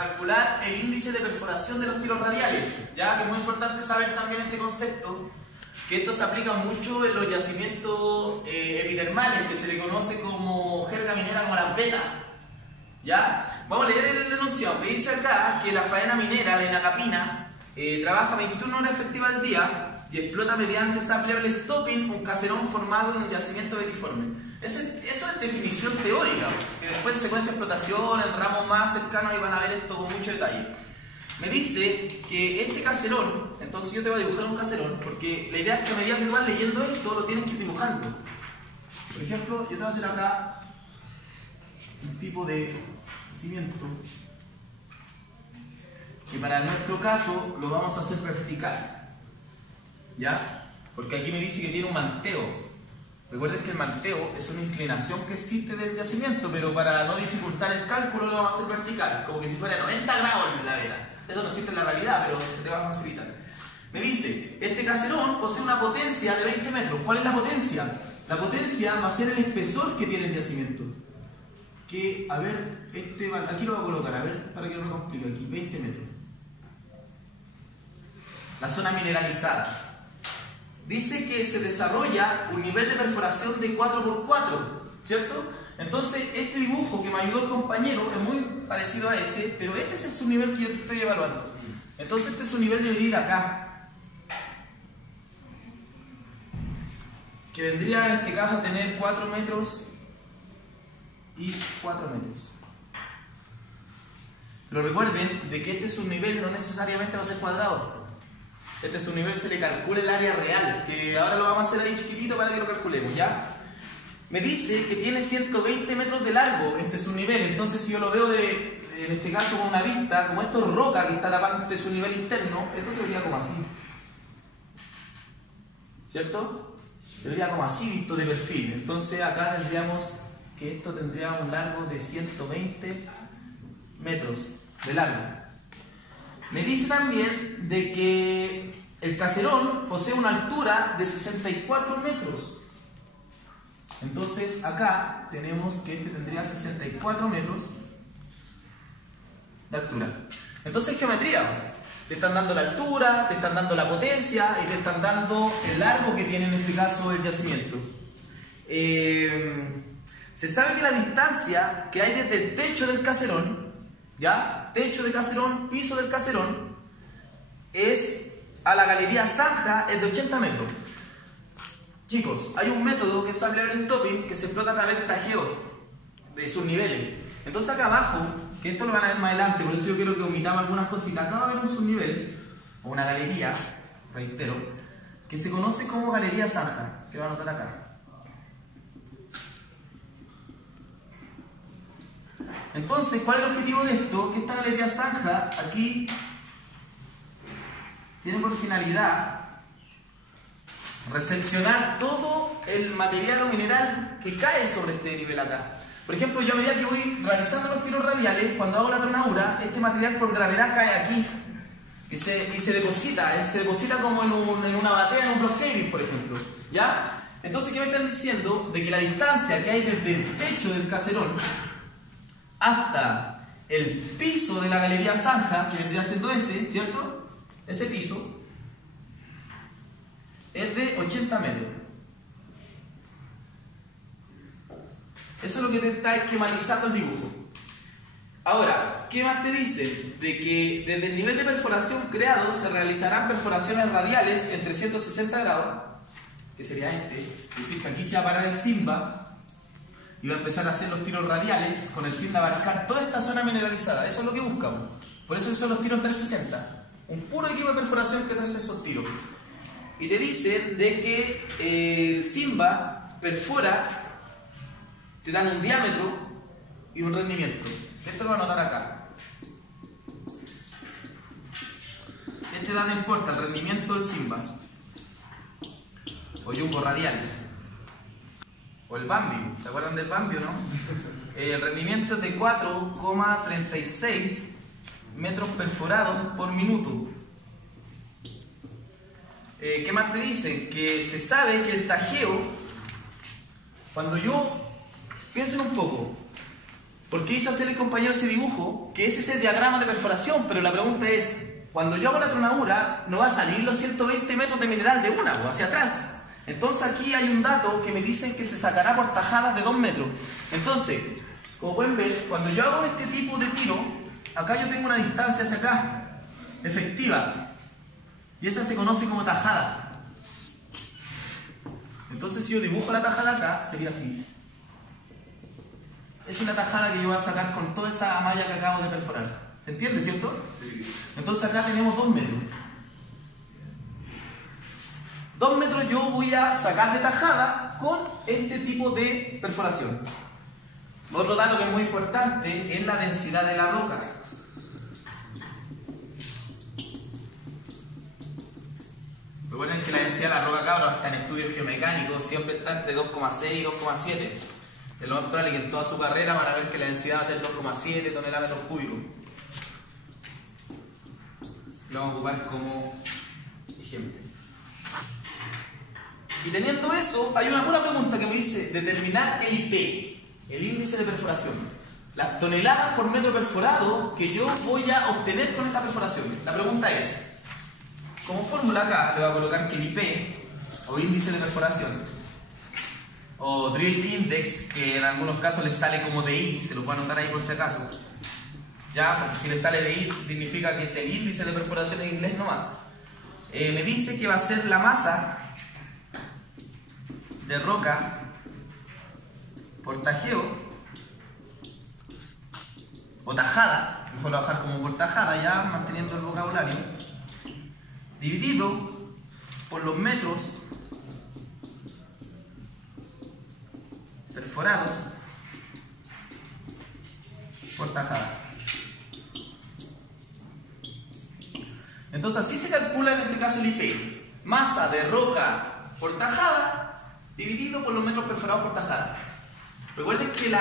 calcular el índice de perforación de los tiros radiales, ya que es muy importante saber también este concepto, que esto se aplica mucho en los yacimientos epitermales, que se le conoce como jerga minera como las vetas. ¿Ya? Vamos a leer el enunciado que dice acá que la faena minera, la Inacapina, trabaja 21 horas efectivas al día y explota mediante sampleable stopping un caserón formado en un yacimiento veriforme. Eso es definición teórica, que después en secuencia de explotación, en ramos más cercanos, ahí van a ver esto con mucho detalle. Me dice que este caserón, entonces yo te voy a dibujar un caserón, porque la idea es que a medida que tú vas leyendo esto, lo tienes que ir dibujando. Por ejemplo, yo te voy a hacer acá un tipo de cimiento, que para nuestro caso lo vamos a hacer vertical, ¿ya? Porque aquí me dice que tiene un manteo. Recuerden que el manteo es una inclinación que existe del yacimiento, pero para no dificultar el cálculo lo vamos a hacer vertical, como que si fuera 90 grados en la vela. Eso no existe en la realidad, pero se te va a facilitar. Me dice, este caserón posee una potencia de 20 metros. ¿Cuál es la potencia? La potencia va a ser el espesor que tiene el yacimiento. Que, a ver, aquí lo voy a colocar, a ver, para que no me complique aquí, 20 metros. La zona mineralizada. Dice que se desarrolla un nivel de perforación de 4×4, ¿cierto? Entonces, este dibujo que me ayudó el compañero es muy parecido a ese, pero este es el subnivel que yo estoy evaluando. Entonces, este subnivel debería ir acá, que vendría en este caso a tener 4 metros y 4 metros. Pero recuerden de que este subnivel no necesariamente va a ser cuadrado. Este subnivel se le calcula el área real, que ahora lo vamos a hacer ahí chiquitito para que lo calculemos, ¿ya? Me dice que tiene 120 metros de largo este subnivel, entonces si yo lo veo en este caso con una vista, como esto es roca que está tapando este subnivel interno, esto se vería como así, ¿cierto? Se vería como así visto de perfil. Entonces acá tendríamos que esto tendría un largo de 120 metros de largo. Me dice también de que el caserón posee una altura de 64 metros. Entonces acá tenemos que este tendría 64 metros de altura. Entonces geometría. Te están dando la altura, te están dando la potencia y te están dando el largo que tiene en este caso el yacimiento. Se sabe que la distancia que hay desde el techo del caserón, ¿ya? Techo de caserón, piso del caserón, es a la galería zanja, es de 80 metros. Chicos, hay un método que es sampleable stopping que se explota a través de tajeos de sus niveles. Entonces acá abajo, que esto lo van a ver más adelante, por eso yo quiero que omitamos algunas cositas. Acá va a haber un subnivel, o una galería, reitero, que se conoce como galería zanja, que va a anotar acá. Entonces, ¿cuál es el objetivo de esto? Que esta galería zanja aquí tiene por finalidad recepcionar todo el material o mineral que cae sobre este nivel acá. Por ejemplo, yo a medida que voy realizando los tiros radiales, cuando hago la tronadura, este material por gravedad cae aquí y se deposita como en una batea, en un block caving, por ejemplo, ¿ya? Entonces, ¿qué me están diciendo? De que la distancia que hay desde el techo del caserón hasta el piso de la galería zanja, que vendría siendo ese, ¿cierto? Ese piso es de 80 metros. Eso es lo que te está esquematizando el dibujo. Ahora, ¿qué más te dice? De que desde el nivel de perforación creado se realizarán perforaciones radiales en 360 grados, que sería este, es decir, que aquí se va a parar el Simba y va a empezar a hacer los tiros radiales con el fin de abarcar toda esta zona mineralizada. Eso es lo que buscamos. Por eso son los tiros en 360. Un puro equipo de perforación que te hace esos tiros. Y te dicen de que el Simba perfora, te dan un diámetro y un rendimiento. Esto lo voy a anotar acá. Este da no importa, el rendimiento del Simba. O Jumbo radial. O el Bambi, ¿se acuerdan del Bambi o no? El rendimiento es de 4,36 metros perforados por minuto. ¿Qué más te dicen? Que se sabe que el tajeo, cuando yo, piensen un poco, ¿Por qué hizo hacer el compañero ese dibujo? Que ese es el diagrama de perforación, pero la pregunta es, cuando yo hago la tronadura, no va a salir los 120 metros de mineral de una, o hacia atrás. Entonces aquí hay un dato que me dice que se sacará por tajadas de 2 metros. Entonces, como pueden ver, cuando yo hago este tipo de tiro, acá yo tengo una distancia hacia acá, efectiva, y esa se conoce como tajada. Entonces si yo dibujo la tajada acá, sería así. Es una tajada que yo voy a sacar con toda esa malla que acabo de perforar. ¿Se entiende, cierto? Sí. Entonces acá tenemos 2 metros. 2 metros yo voy a sacar de tajada con este tipo de perforación. Otro dato que es muy importante es la densidad de la roca. Recuerden que la densidad de la roca, cabros, hasta en estudios geomecánicos siempre está entre 2,6 y 2,7. Es lo más probable que en toda su carrera van a ver que la densidad va a ser 2,7 toneladas metros cúbicos. Lo vamos a ocupar como ejemplo. Y teniendo eso, hay una pura pregunta que me dice determinar el IP, el índice de perforación. Las toneladas por metro perforado que yo voy a obtener con esta perforación. La pregunta es, como fórmula acá le voy a colocar que el IP, o índice de perforación, o drill index, que en algunos casos les sale como DI, se lo puedo anotar ahí por si acaso. Ya, porque si le sale DI significa que es el índice de perforación en inglés nomás. Me dice que va a ser la masa de roca por tajeo, o tajada, mejor lo voy a dejar como por tajada ya, manteniendo el vocabulario, dividido por los metros perforados por tajada. Entonces así se calcula en este caso el IP. Masa de roca por tajada dividido por los metros perforados por tajada. Recuerden que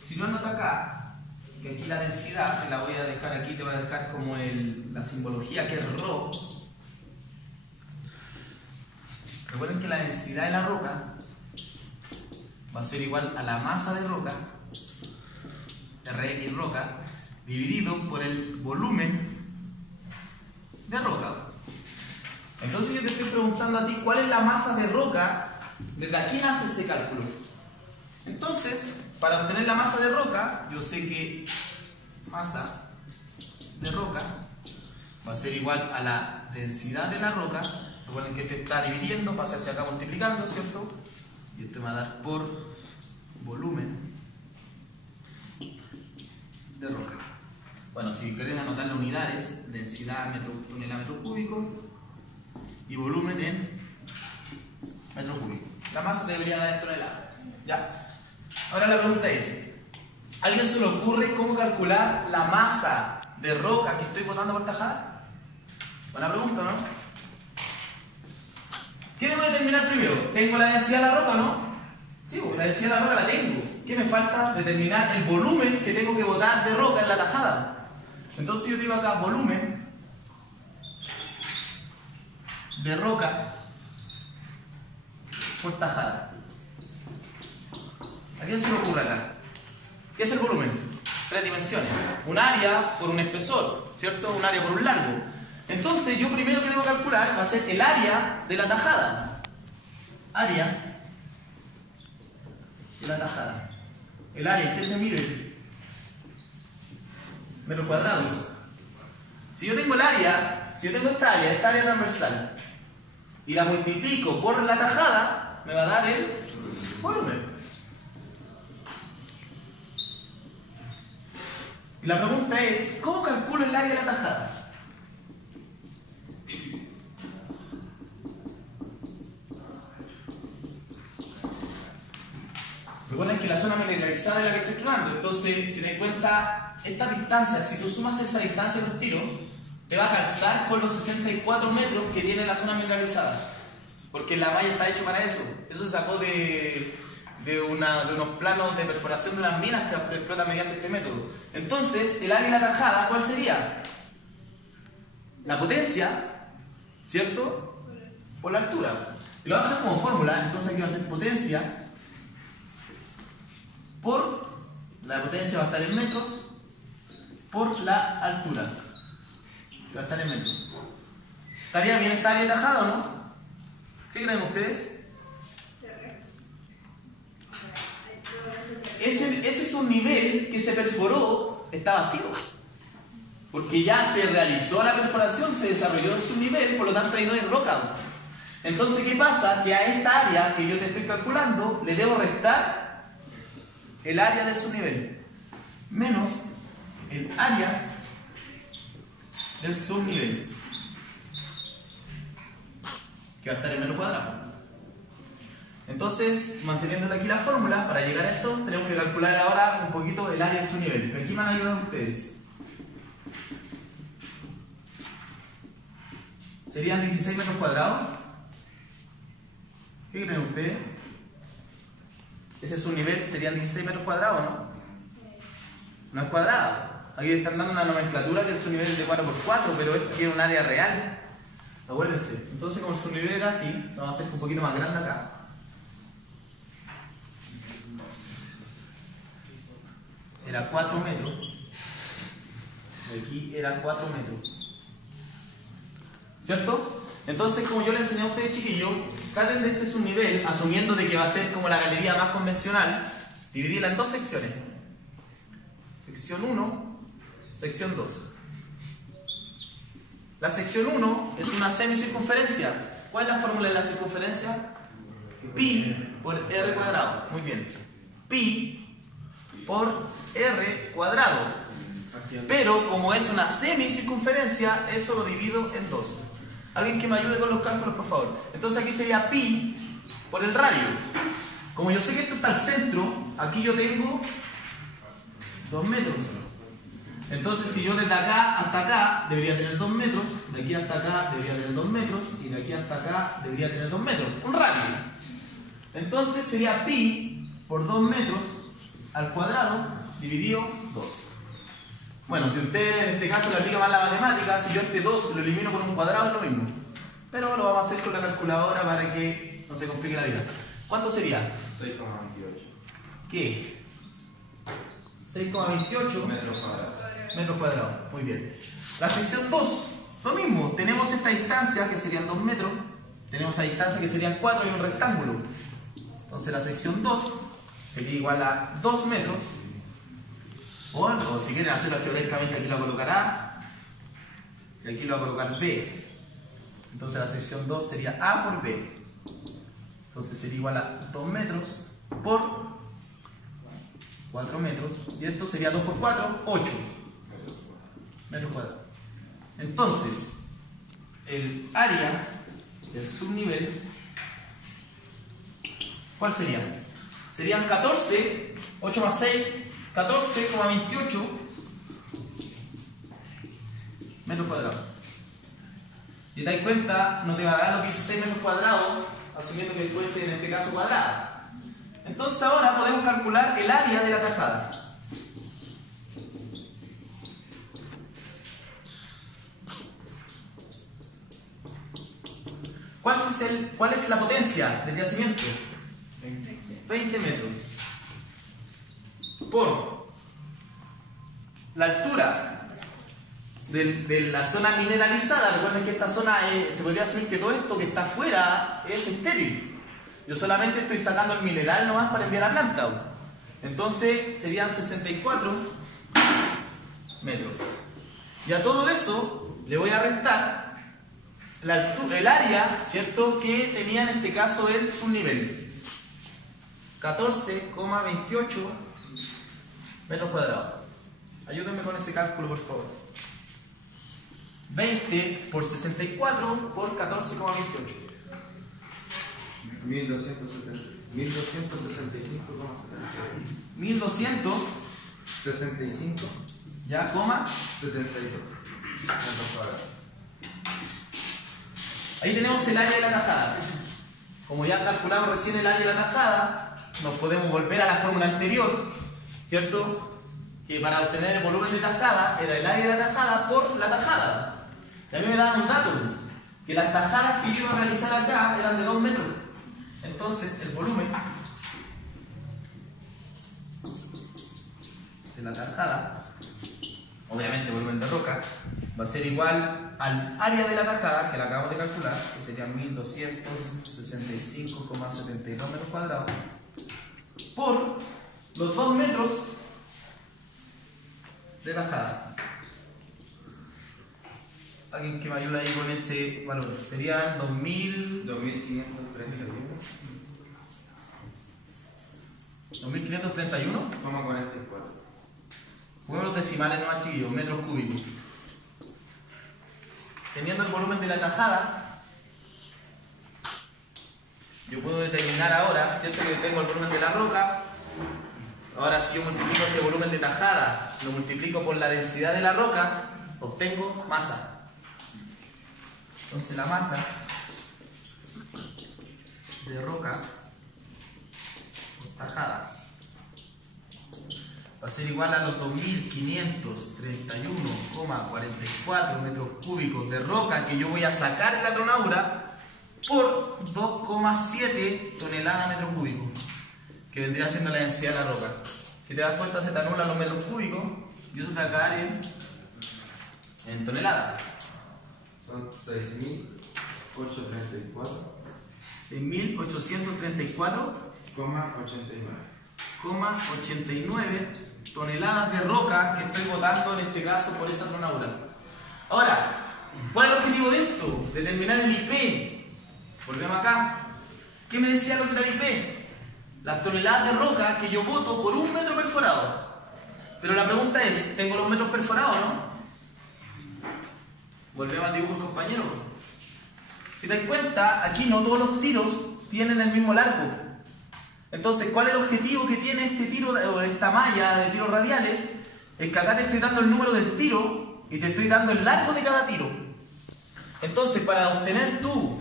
si no anota acá, que aquí la densidad, te la voy a dejar aquí, te voy a dejar como la simbología que es ρ. Recuerden que la densidad de la roca va a ser igual a la masa de roca, RX roca, dividido por el volumen de roca. Entonces yo te estoy preguntando a ti, ¿cuál es la masa de roca? Desde aquí nace ese cálculo. Entonces, para obtener la masa de roca, yo sé que masa de roca va a ser igual a la densidad de la roca. Recuerden que este está dividiendo, pasa hacia acá multiplicando, ¿cierto? Y esto me va a dar por volumen de roca. Bueno, si quieren anotar las unidades, densidad tonelada metro cúbico y volumen en metro cúbico. La masa debería dar en toneladas. ¿Ya? Ahora la pregunta es, ¿a alguien se le ocurre cómo calcular la masa de roca que estoy botando por tajada? Buena pregunta, ¿no? ¿Qué debo determinar primero? ¿Tengo la densidad de la roca, no? Sí, porque la densidad de la roca la tengo. ¿Qué me falta? Determinar el volumen que tengo que botar de roca en la tajada. Entonces yo digo acá volumen de roca por tajada. ¿A quién se le ocurre acá? ¿Qué es el volumen? 3 dimensiones. Un área por un espesor, ¿cierto? Un área por un largo. Entonces yo primero que debo calcular va a ser el área de la tajada. Área de la tajada. El área, ¿qué se mide? Metros cuadrados. Si yo tengo el área, si yo tengo esta área transversal, y la multiplico por la tajada, me va a dar el volumen. Y la pregunta es, ¿cómo calculo el área de la tajada? Recuerden que la zona mineralizada es la que estoy estudiando, entonces si te das cuenta, esta distancia, si tú sumas esa distancia de los tiros, te va a calzar con los 64 metros que tiene la zona mineralizada, porque la malla está hecho para eso. Eso se sacó de unos planos de perforación de las minas que explotan mediante este método. Entonces, el área y la tajada, ¿cuál sería? La potencia, ¿cierto? Por la altura. Y lo voy a dejar como fórmula, entonces aquí va a ser potencia por la potencia va a estar en metros por la altura, que va a estar en metros. ¿Estaría bien esa área de tajada o no? ¿Qué creen ustedes? Ese es un nivel que se perforó, está vacío. Porque ya se realizó la perforación, se desarrolló en su nivel, por lo tanto ahí no hay roca. Entonces, ¿qué pasa? Que a esta área que yo te estoy calculando le debo restar el área de su nivel menos el área del subnivel, que va a estar en metro cuadrado. Entonces, manteniendo aquí la fórmula, para llegar a eso tenemos que calcular ahora un poquito el área de su nivel. Aquí me han ayudado ustedes. ¿Serían 16 metros cuadrados? ¿Qué creen ustedes? Ese es su nivel, serían 16 metros cuadrados, ¿no? No es cuadrado. Aquí están dando una nomenclatura que el su nivel es de 4×4, pero esto es un área real. Acuérdense. Entonces, como su nivel era así, vamos a hacer un poquito más grande acá. Era 4 metros. Y aquí era 4 metros. ¿Cierto? Entonces, como yo les enseñé a ustedes, chiquillos, traten de este subnivel, asumiendo de que va a ser como la galería más convencional, dividirla en dos secciones. Sección 1, sección 2. La sección 1 es una semicircunferencia. ¿Cuál es la fórmula de la circunferencia? Pi por r cuadrado. Muy bien. Pi por r cuadrado. Pero como es una semicircunferencia, eso lo divido en 2. Alguien que me ayude con los cálculos, por favor. Entonces aquí sería pi por el radio. Como yo sé que esto está al centro, aquí yo tengo 2 metros. Entonces si yo desde acá hasta acá debería tener 2 metros, de aquí hasta acá debería tener 2 metros, y de aquí hasta acá debería tener 2 metros. Un radio. Entonces sería pi por 2 metros al cuadrado dividido 2. Bueno, si usted en este caso le aplica más la matemática, si yo este 2 lo elimino con un cuadrado es lo mismo. Pero lo vamos a hacer con la calculadora para que no se complique la vida. ¿Cuánto sería? 6,28 ¿Qué? 6,28 metros cuadrados. Muy bien. La sección 2, lo mismo. Tenemos esta distancia que serían 2 metros. Tenemos esa distancia que serían 4 y un rectángulo. Entonces la sección 2 sería igual a 2 metros. O si quieren hacerlo algebraicamente, aquí lo va a colocar A y aquí lo va a colocar B. Entonces la sección 2 sería A por B. Entonces sería igual a 2 metros por 4 metros. Y esto sería 2 por 4, 8 metros cuadrados. Entonces, el área del subnivel, ¿cuál sería? Serían 14, 8 más 6. 14,28 metros cuadrados. Y te das cuenta, no te va a dar los 16 metros cuadrados, asumiendo que fuese en este caso cuadrado. Entonces ahora podemos calcular el área de la tajada. ¿Cuál es la potencia del yacimiento? 20 metros. Por la altura de la zona mineralizada. Recuerden que esta zona se podría asumir que todo esto que está afuera es estéril. Yo solamente estoy sacando el mineral nomás para enviar a planta. Entonces serían 64 metros. Y a todo eso le voy a restar el área, ¿cierto?, que tenía en este caso el subnivel. 14,28 metros cuadrados. Ayúdenme con ese cálculo, por favor. 20 por 64 por 14,28. 1265,65 ya, coma 72 metros cuadrados. Ahí tenemos el área de la tajada. Como ya calculamos recién el área de la tajada, nos podemos volver a la fórmula anterior, ¿cierto? Que para obtener el volumen de tajada era el área de la tajada por la tajada. Y a mí me daban un dato, que las tajadas que yo iba a realizar acá eran de 2 metros. Entonces el volumen de la tajada, obviamente volumen de roca, va a ser igual al área de la tajada, que la acabamos de calcular, que serían 1265,72 metros cuadrados, por los 2 metros de tajada. Alguien que me ayude ahí con ese valor. Serían 2531. 2531,44. Ponemos los decimales nomás, chiquillos, metros cúbicos. Teniendo el volumen de la tajada, yo puedo determinar ahora, ¿cierto? Que tengo el volumen de la roca. Ahora, si yo multiplico ese volumen de tajada, lo multiplico por la densidad de la roca, obtengo masa. Entonces la masa de roca tajada va a ser igual a los 2531,44 metros cúbicos de roca que yo voy a sacar en la tronadura por 2,7 toneladas metros cúbicos, que vendría siendo la densidad de la roca. Si te das cuenta, se te anulan los metros cúbicos y eso te va a caer en toneladas. Son 6.834,89. 6.834,89 toneladas de roca que estoy botando en este caso por esa tronadura. Ahora, ¿cuál es el objetivo de esto? Determinar el IP. Volvemos acá. ¿Qué me decía lo que era el IP? Las toneladas de roca que yo boto por un metro perforado. Pero la pregunta es, ¿tengo los metros perforados o no? Volvemos al dibujo, compañero. Si te das cuenta, aquí no todos los tiros tienen el mismo largo. Entonces, ¿cuál es el objetivo que tiene este tiro o esta malla de tiros radiales? Es que acá te estoy dando el número del tiro y te estoy dando el largo de cada tiro. Entonces, para obtener tú,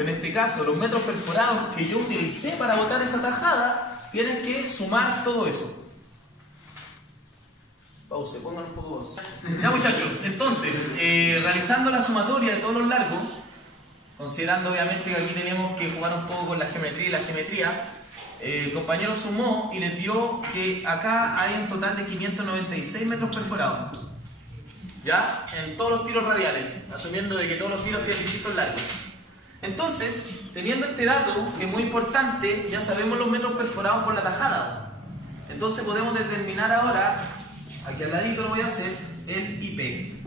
en este caso, los metros perforados que yo utilicé para botar esa tajada, tienes que sumar todo eso. Pause, pongan un poco pausa. Ya, muchachos, entonces, realizando la sumatoria de todos los largos, considerando obviamente que aquí tenemos que jugar un poco con la geometría y la simetría, el compañero sumó y les dio que acá hay un total de 596 metros perforados. ¿Ya? En todos los tiros radiales, asumiendo de que todos los tiros tienen distintos largos. Entonces, teniendo este dato, que es muy importante, ya sabemos los metros perforados por la tajada. Entonces podemos determinar ahora, aquí al ladito lo voy a hacer, el IP.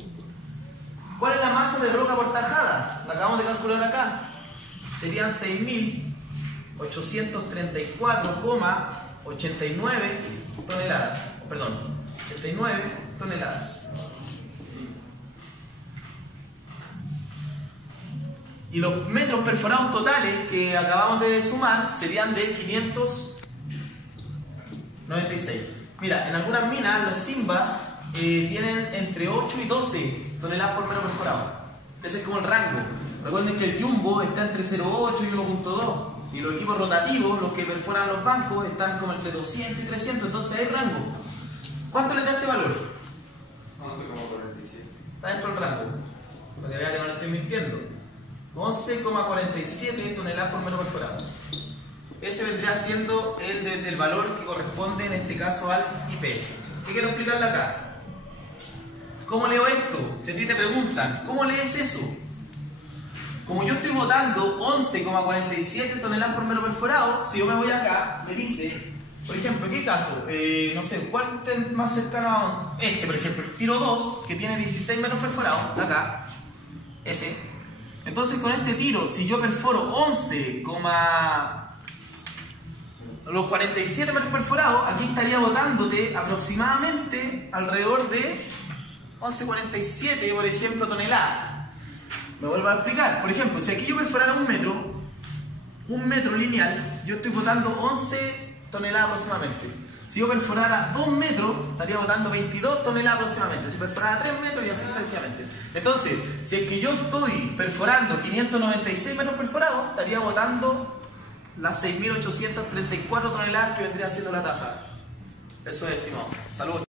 ¿Cuál es la masa de roca por tajada? La acabamos de calcular acá. Serían 6.834,89 toneladas. Perdón, 89 toneladas. Y los metros perforados totales que acabamos de sumar serían de 596. Mira, en algunas minas los Simba tienen entre 8 y 12 toneladas por metro perforado. Ese es como el rango. Recuerden que el Jumbo está entre 0,8 y 1,2. Y los equipos rotativos, los que perforan los bancos, están como entre 200 y 300. Entonces hay rango. ¿Cuánto le da este valor? 11,47. Está dentro del rango. Para que vea que no le estoy mintiendo. 11,47 toneladas por metro perforado. Ese vendría siendo el valor que corresponde en este caso al IP. ¿Qué quiero explicarle acá? ¿Cómo leo esto? Si a ti te preguntan, ¿cómo lees eso? Como yo estoy botando 11,47 toneladas por metro perforado, si yo me voy acá, me dice, por ejemplo, ¿qué caso? No sé, ¿cuál es más cercano a este? Por ejemplo, el tiro 2, que tiene 16 metros perforados, acá, ese. Entonces con este tiro, si yo perforo 11,47 metros perforados, aquí estaría botándote aproximadamente alrededor de 11,47, por ejemplo, toneladas. Me vuelvo a explicar. Por ejemplo, si aquí yo perforara un metro lineal, yo estoy botando 11 toneladas aproximadamente. Si yo perforara 2 metros, estaría botando 22 toneladas aproximadamente. Si perforara 3 metros y así sucesivamente. Entonces, si es que yo estoy perforando 596 metros perforados, estaría botando las 6.834 toneladas que vendría siendo la tajada. Eso es, estimado. Saludos.